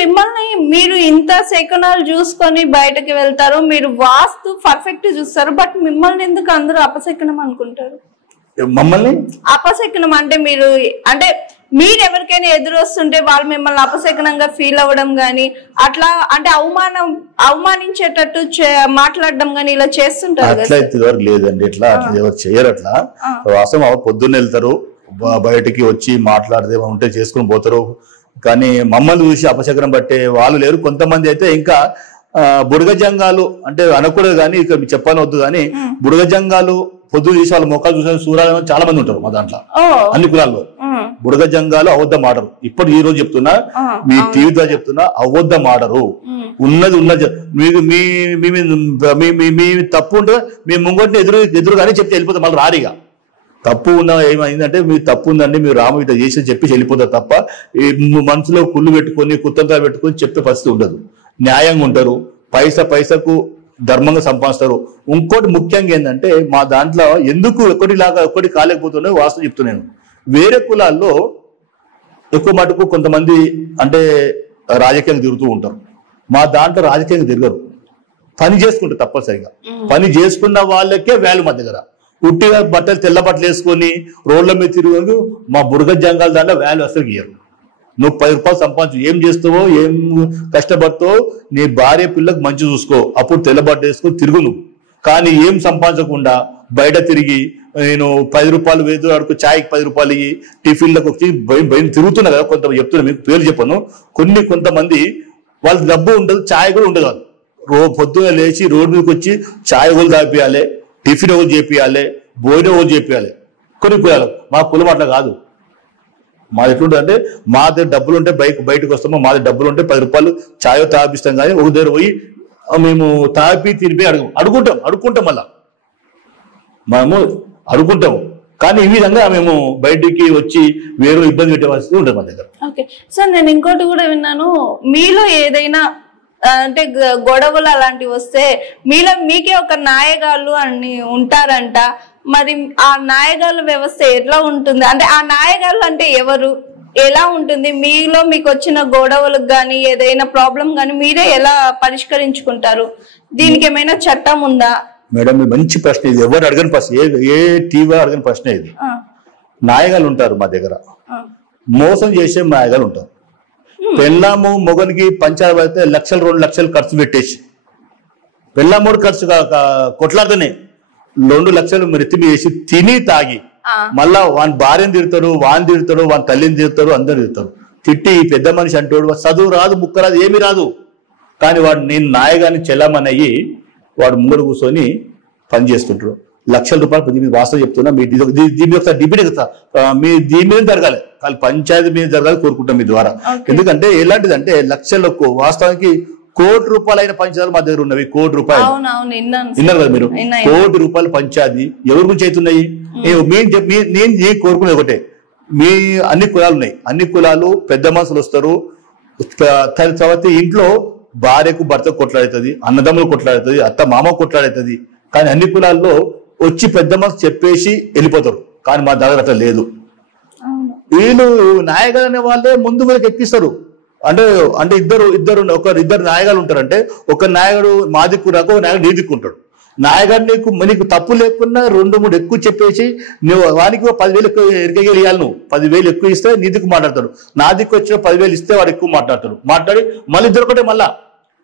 మిమ్మల్ని మీరు ఇంత శకునాలు చూసుకొని బయటకి వెళ్తారు, మీరు వాస్తు పర్ఫెక్ట్ చూస్తారు, బట్ మిమ్మల్ని ఎందుకు అందరూ అపశకునం అనుకుంటారు? మమ్మల్ని అపశకునం అంటే మీరు అంటే మీరు ఎవరికైనా ఎదురు వస్తుంటే వాళ్ళు మిమ్మల్ని అపశకునంగా ఫీల్ అవ్వడం గానీ, అట్లా అంటే అవమానించేటట్టు మాట్లాడడం గానీ ఇలా చేస్తుంటారు. అట్లా వరకు లేదండి, ఇట్లా ఎవరు చేయరు. అట్లా వాస్తవం పొద్దున్న వెళ్తారు, బయటికి వచ్చి మాట్లాడితే ఉంటే చేసుకుని పోతారు. కానీ మమ్మల్ని చూసి అపశకునం పట్టే వాళ్ళు లేరు. కొంతమంది అయితే ఇంకా బుడగజంగాలు అంటే అనకూడదు కానీ ఇక చెప్పాలని వద్దు కానీ బుడగజంగాలు పొద్దున్న తీసి వాళ్ళ మొక్కలు చూసిన సూర్యాలు చాలా మంది ఉంటారు మా దాంట్లో. అన్ని కులాల్లో బుడగజంగాలు అబద్ధం ఆడరు. ఇప్పుడు ఈ రోజు చెప్తున్నా, మీ టీవీ ద్వారా చెప్తున్నా, అబద్ధం ఆడరు. ఉన్నది మీ తప్పు ఉంటే మీ ముంగొట్టిని ఎదురుగానే చెప్తే వెళ్ళిపోతాం. మళ్ళీ రారిగా తప్పు ఉన్న ఏమైందంటే మీ తప్పు ఉందండి, మీరు రాము ఇట్లా చేసి చెప్పి వెళ్ళిపోతారు తప్ప మనసులో కుళ్ళు పెట్టుకొని కుతంత్రాలు పెట్టుకొని చెప్పే పరిస్థితి ఉండదు. న్యాయంగా ఉంటారు, పైసకు ధర్మంగా సంపాదిస్తారు. ఇంకోటి ముఖ్యంగా ఏంటంటే మా దాంట్లో ఎందుకు ఒకటి కాలేకపోతున్నాయో వాస్తవం చెప్తున్నాను. వేరే కులాల్లో ఎక్కువ మటుకు కొంతమంది అంటే రాజకీయంగా తిరుగుతూ ఉంటారు. మా దాంట్లో రాజకీయంగా తిరగరు, పని చేసుకుంటారు. తప్పనిసరిగా పని చేసుకున్న వాళ్ళకే వాల్యూ మా దగ్గర. ఉట్టిగా తెల్ల బట్టలు వేసుకొని రోడ్ల మీద తిరిగి మా బుడగ జంగాల దాంట్లో వాల్యూ అసలు ఇయ్యరు. నువ్వు 10 రూపాయలు సంపాదించు, ఏం చేస్తావో ఏం కష్టపడతావో నీ భార్య పిల్లకు మంచి చూసుకో, అప్పుడు తెల్ల బట్ట వేసుకొని తిరుగు నువ్వు. కానీ ఏం సంపాదించకుండా బయట తిరిగి నేను 10 రూపాయలు వేదు అడుగు, ఛాయ్కి 10 రూపాయలు ఇవి, టిఫిన్లకు వచ్చి బయట తిరుగుతున్నా కదా. కొంత చెప్తున్నా, మీకు పేరు చెప్పను. కొంతమంది వాళ్ళకి డబ్బు ఉండదు, ఛాయ్ కూడా ఉండదు. పొద్దున్న లేచి రోడ్డు మీదకి వచ్చి ఛాయ్ ఒకరు తాపియాలి, టిఫిన్ ఒకరు చేపియాలి, భోజనం ఒకరు చేపియాలి. కొన్ని కులాలు మా కులం అట్లా కాదు. మాది ఎట్లుంటుంది అంటే మా దగ్గర డబ్బులు ఉంటే బయటకు వస్తామో, మాది డబ్బులు ఉంటే 10 రూపాయలు ఛాయ్ తాపిస్తాం. కానీ ఒక దగ్గర పోయి మేము తాపి తినిపి అడుగుంటాం మళ్ళా మనము అడుగుంటాము. కానీ ఈ విధంగా మేము బయటికి వచ్చి వేరే ఇబ్బంది పెట్టే పరిస్థితి ఉంటుంది మా దగ్గర. ఓకే సార్, నేను ఇంకోటి కూడా విన్నాను, మీలో ఏదైనా అంటే గొడవలు అలాంటివి వస్తే మీకే ఒక నాయగాళ్ళు అని ఉంటారంట. మరి ఆ నాయగాళ్ళ వ్యవస్థ ఎట్లా ఉంటుంది? అంటే ఆ నాయగాళ్ళు అంటే ఎవరు, ఎలా ఉంటుంది? మీకు వచ్చిన గొడవలకు గానీ ఏదైనా ప్రాబ్లం గానీ మీరే ఎలా పరిష్కరించుకుంటారు? దీనికి ఏమైనా చట్టం ఉందా? మేడం మంచి ప్రశ్న ఇది. ఎవరు అడగని ప్రశ్న, ఏ టీవీ అడగని ప్రశ్న ఇది. నాయగాళ్ళు ఉంటారు మా దగ్గర, మోసం చేసే నాయగాళ్ళు ఉంటారు. పెళ్ళాము మొగలికి పంచాయతీ అయితే 1 లక్షలు 2 లక్షలు ఖర్చు పెట్టేసి పెళ్ళామూడు ఖర్చు కొట్లాడుతూనే 2 లక్షలు మెత్తి వేసి తిని తాగి మళ్ళా వాని భార్యను తిడతాడు, వాని తిడతాడు, వాని తల్లిని తిడతాడు, అందరు తిడతాడు. తిట్టి పెద్ద మనిషి అంటాడు, చదువు రాదు, ముక్క రాదు, ఏమి రాదు. కానీ వాడు నేను నాయగాన్ని చెల్లమనయ్యి వాడు ముంగడు కూర్చొని పని చేస్తుంటాడు. 1 లక్షల రూపాయలు దీని వాస్తవం చెప్తున్నా. మీ దీని ఒకసారి డిబేట్ ఎగుతా, మీ దీని మీద జరగాలి, కానీ పంచాయతీ మీద జరగాలి కోరుకుంటాం మీ ద్వారా. ఎందుకంటే ఎలాంటిదంటే లక్షలకు వాస్తవానికి 1 కోటి రూపాయలు అయిన పంచాయతీలు మా దగ్గర ఉన్నవి. 1 కోటి రూపాయలు విన్నారు కదా మీరు? 1 కోటి రూపాయలు పంచాయతీ ఎవరి గురించి అవుతున్నాయి? నేను కోరుకునేది ఒకటే, మీ అన్ని కులాలు ఉన్నాయి, అన్ని కులాలు పెద్ద మనుషులు వస్తారు. తర్వాత ఇంట్లో భార్యకు భర్త కొట్లాడుతుంది, అన్నదమ్ములు కొట్లాడుతుంది, అత్త మామ కొట్లాడుతుంది. కానీ అన్ని కులాల్లో వచ్చి పెద్ద మనసు చెప్పేసి వెళ్ళిపోతారు. కానీ మా దగ్గర అట్లా లేదు. వీళ్ళు నాయకులు అనే వాళ్ళే ముందు వీళ్ళకి ఎక్కిస్తారు. అంటే ఇద్దరు నాయకులు ఉంటారంటే ఒక నాయకుడు మా దిక్కు రాక ఒక నాయకుడు నీ దిక్కుంటాడు. నాయకుడు నీకు తప్పు లేకున్నా 2-3 ఎక్కువ చెప్పేసి నువ్వు వానికి 10,000 ఎక్కువ ఎరికగలి ఇవ్వాలి. నువ్వు 10,000 ఎక్కువ ఇస్తే నీ దిక్కు మాట్లాడతాడు, నా దిక్కు వచ్చిన 10,000 ఇస్తే వాడు ఎక్కువ మాట్లాడి మళ్ళీ ఇద్దరు ఒకటే. మళ్ళా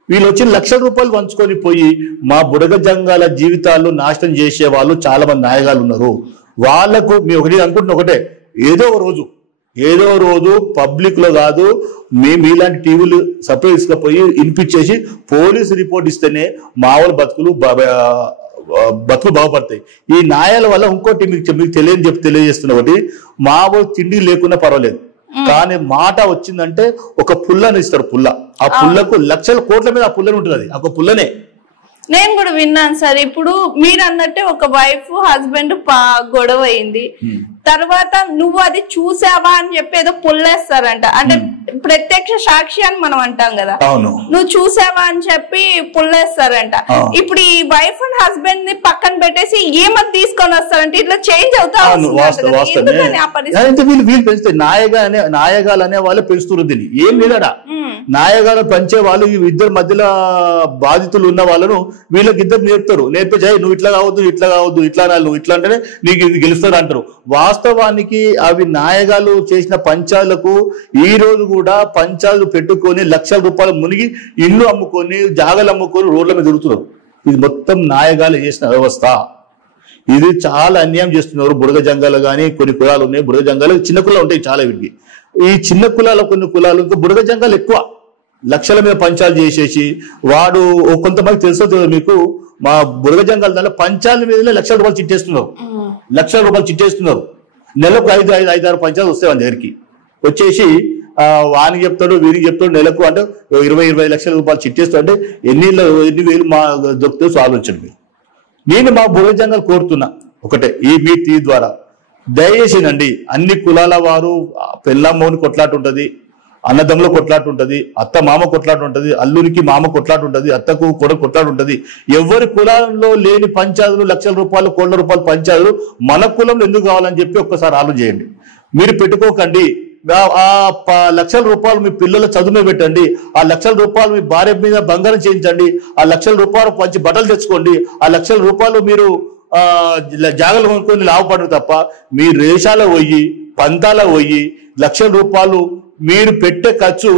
వీళ్ళు వచ్చి 1 లక్షల రూపాయలు పంచుకొని పోయి మా బుడగ జంగాల జీవితాలు నాశనం చేసే వాళ్ళు చాలా మంది నాయకులు ఉన్నారు. వాళ్లకు మేము అనుకుంటున్న ఒకటే, ఏదో రోజు పబ్లిక్ లో కాదు, మేము ఇలాంటి టీవీలు సపరేట్ తీసుకుపోయి వినిపించేసి పోలీసు రిపోర్ట్ ఇస్తేనే మా వాళ్ళ బతుకులు బాగుపడతాయి. ఈ న్యాయాల వల్ల ఇంకోటి మీకు తెలియజేస్తున్న ఒకటి, మా వాళ్ళు తిండి లేకున్నా పర్వాలేదు, కానీ మాట వచ్చిందంటే ఒక పుల్లని ఇస్తారు. ఆ పుల్లకు 1 లక్షల కోట్ల మీద ఆ పుల్లని ఉంటుంది. అది ఒక పుల్లనే. నేను కూడా విన్నాను సార్. ఇప్పుడు మీరు అన్నట్టే ఒక వైఫ్ హస్బెండ్ గొడవ అయింది, తర్వాత నువ్వు అది చూసావా అని చెప్పి ఏదో పుల్లేస్తారంట. అంటే ప్రత్యక్ష సాక్షి అని మనం అంటాం కదా, అవును నువ్వు చూసావా అని చెప్పి పుల్లేస్తారంట. ఇప్పుడు ఈ వైఫ్ అండ్ హస్బెండ్ ని పక్కన పెట్టేసి ఏమని తీసుకొని వస్తారంటే ఇట్లా చేంజ్ అవుతా వీళ్ళు పెంచుతాయి. నాయగాలు అనే వాళ్ళు పెంచుతున్నారు దీన్ని. ఏం లేదడా, నాయగాలు పెంచే వాళ్ళు ఇద్దరు మధ్యలో బాధితులు ఉన్న వాళ్ళను వీళ్ళకి ఇద్దరు నేర్పుతారు. నేర్పించే నువ్వు ఇట్లా కావద్దు, ఇట్లా కావద్దు, ఇట్లా నువ్వు ఇట్లా అంటేనే నీకు ఇది గెలుస్తాడు అంటారు. వాస్తవానికి అవి నాయగాలు చేసిన పంచాలకు ఈ రోజు కూడా పంచాలు పెట్టుకొని లక్షల రూపాయలు మునిగి ఇల్లు అమ్ముకొని జాగలు అమ్ముకొని రోడ్ల మీద తిరుగుతున్నారు. ఇది మొత్తం నాయగాలు చేసిన వ్యవస్థ. ఇది చాలా అన్యాయం చేస్తున్నారు. బుడగ జంగాలు కానీ కొన్ని కులాలు ఉన్నాయి, బుడగ జంగాలు చిన్న కులాలు ఉంటాయి చాలా. వీటికి ఈ చిన్న కులాల కొన్ని కులాలు ఇంకా బుడగ జంగాలు ఎక్కువ లక్షల మీద పంచాలు చేసేసి వాడు కొంతమంది తెలుసో మీకు మా బుడగ జంగాల దాంట్లో పంచాల మీద లక్షల రూపాయలు చిట్టేస్తున్నారు. లక్షల రూపాయలు చిట్టేస్తున్నారు. నెలకు 5-6 పంచాలు వస్తాయి వాళ్ళ దగ్గరికి. వచ్చేసి వానికి చెప్తాడు, వీరికి చెప్తాడు, నెలకు అంటే 20-25 లక్షల రూపాయలు చిట్టేస్తాడు. అంటే ఎన్ని వేలు మా దొరికితే ఆలోచించండి. నేను మా బుడగ జంగాలు కోరుతున్నా ఒకటే, ఈ మీ ద్వారా దయచేసినండి అన్ని కులాల వారు పెళ్ళమ్మని కొట్లాట ఉంటుంది, అన్నదమ్ముల కొట్లాట ఉంటుంది, అత్త మామ కొట్లాట ఉంటుంది, అల్లునికి మామ కొట్లాట ఉంటుంది, అత్తకు కొడుకు కొట్లాట ఉంటుంది. ఎవరి కులంలో లేని పంచాయతీలు లక్షల రూపాయలు కోట్ల రూపాయలు పంచాయతీలు మన కులంలో ఎందుకు కావాలని చెప్పి ఒక్కసారి ఆలోచన చేయండి. మీరు పెట్టుకోకండి. ఆ లక్షల రూపాయలు మీ పిల్లల చదువు పెట్టండి. ఆ లక్షల రూపాయలు మీ భార్య మీద బంగారం చేయించండి. ఆ లక్షల రూపాయలు మంచి బట్టలు తెచ్చుకోండి. ఆ లక్షల రూపాయలు మీరు జాగ్రత్తలు కొనుక్కొని లాభపడరు తప్ప మీ రేషాల పోయి పంతాల పోయి లక్షల రూపాయలు మీరు పెట్టే ఖర్చు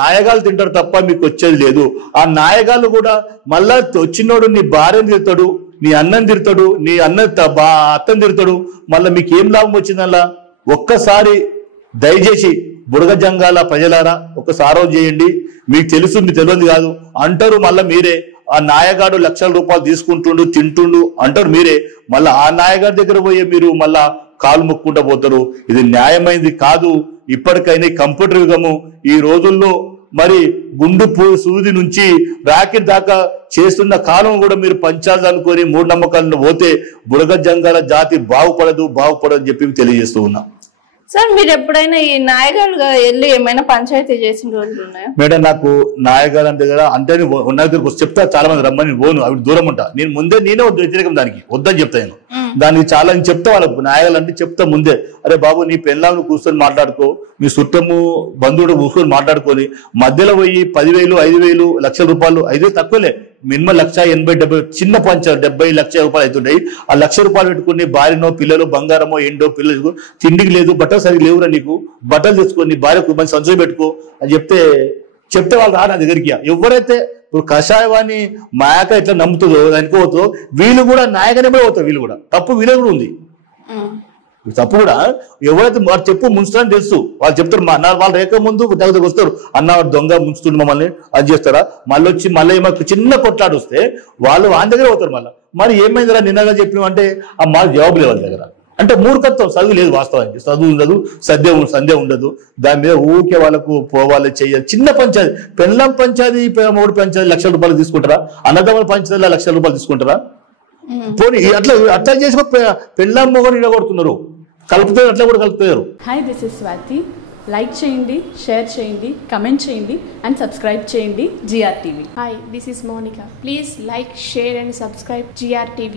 నాయగాలు తింటారు తప్ప మీకు వచ్చేది లేదు. ఆ నాయగాలు కూడా మళ్ళా వచ్చినోడు నీ భార్యను తిడతాడు, నీ అన్నం తిడతాడు, నీ అత్తని తిడతాడు. మళ్ళీ మీకు ఏం లాభం వచ్చిందల్లా? ఒక్కసారి దయచేసి బుడగ జంగాల ప్రజలారా ఒకసారి చేయండి. మీకు తెలుసు, మీకు తెలియదు కాదు అంటారు. మళ్ళీ మీరే ఆ నాయగాడు లక్షల రూపాయలు తీసుకుంటుండు తింటుండు అంటారు మీరే. మళ్ళీ ఆ నాయగాడి దగ్గర పోయే మీరు మళ్ళా కాలు మొక్కుంటూ పోతారు. ఇది న్యాయమైనది కాదు. ఇప్పటికైనా కంప్యూటర్ యుగము. ఈ రోజుల్లో మరి గుండు సూది నుంచి రాకెట్ దాకా చేస్తున్న కాలం కూడా మీరు పంచాలు అనుకొని మూఢనమ్మకాలను పోతే బుడగ జంగాల జాతి బాగుపడదు అని చెప్పి తెలియజేస్తూ ఉన్నా. సార్ మీరు ఎప్పుడైనా ఈ నాయగాలుగా వెళ్ళి ఏమైనా పంచాయతీ చేసిన రోజులు ఉన్నాయా? మేడం నాకు నాయగాలు అంటే కదా అంటే ఉన్న దగ్గర చెప్తా చాలా మంది రమ్మని పోను, అవి దూరం ఉంటా. నేను ముందే నేనే వ్యతిరేకం దానికి వద్దని చెప్తా. నేను దానికి చాలా చెప్తా వాళ్ళకు నాయగాలు అంటే చెప్తా ముందే. అరే బాబు నీ పెళ్ళాలను కూర్చొని మాట్లాడుకో, మీ చుట్టము బంధువుడు కూర్చొని మాట్లాడుకొని మధ్యలో పోయి 10,000 5,000 లక్షల రూపాయలు 5,000 తక్కువలే మినిమం 1,80,000 చిన్న పంచ 70 లక్షల రూపాయలు అవుతుంటాయి. ఆ 1,00,000 రూపాయలు పెట్టుకుని భార్యనో పిల్లలు బంగారమో ఎండో పిల్లలు తిండికి లేదు బట్టలు సరిగ్గా లేవురా నీకు బట్టలు తెచ్చుకొని భార్యకు మంచి సంచయం పెట్టుకో అని చెప్తే వాళ్ళు రా నా దగ్గరికి. ఎవరైతే ఇప్పుడు కషాయవాణి మాయక ఇట్లా నమ్ముతుందో అనుకోవద్దో వీళ్ళు కూడా నాయకనే పోతారు. వీళ్ళు కూడా తప్పు వీళ్ళ కూడా ఉంది. తప్పు కూడా ఎవరైతే వారు చెప్పు ముంచుతారని తెలుసు. వాళ్ళు చెప్తారు వాళ్ళు రేఖ ముందు దగ్గరకు వస్తారు, అన్న దొంగ ముంచుతుండే మమ్మల్ని అది చేస్తారా. మళ్ళీ ఏమో చిన్న కొట్లాడు వస్తే వాళ్ళు వాళ్ళ దగ్గర పోతారు. మరి ఏమైందిరా నిన్నగా చెప్పిన అంటే ఆ మా జవాబు లేదు వాళ్ళ దగ్గర. అంటే మూర్ఖత్వం. చదువు లేదు వాస్తవానికి, చదువు ఉండదు, సంధ్య ఉండదు. దాని మీద ఊరికే వాళ్ళకు పోవాలి చెయ్యాలి. చిన్న పంచాయతీ పెళ్ళం పంచాయతీ 3 పంచాయతీ లక్షల రూపాయలు తీసుకుంటారా? అన్నదమ్ముల పంచాయతీలో 1,00,000 రూపాయలు తీసుకుంటారా? పోనీ అట్లా చేసి పెళ్ళం మొగలు ఇడగొడుతున్నారు, కలుపుతారు, అట్లా కూడా కలుపుతారు. Hi, this is Swathi. Like చేయండి, షేర్ చేయండి, కమెంట్ చేయండి అండ్ సబ్స్క్రైబ్ చేయండి GRTV. Hi, this is Monica. Please like, share and subscribe GRTV.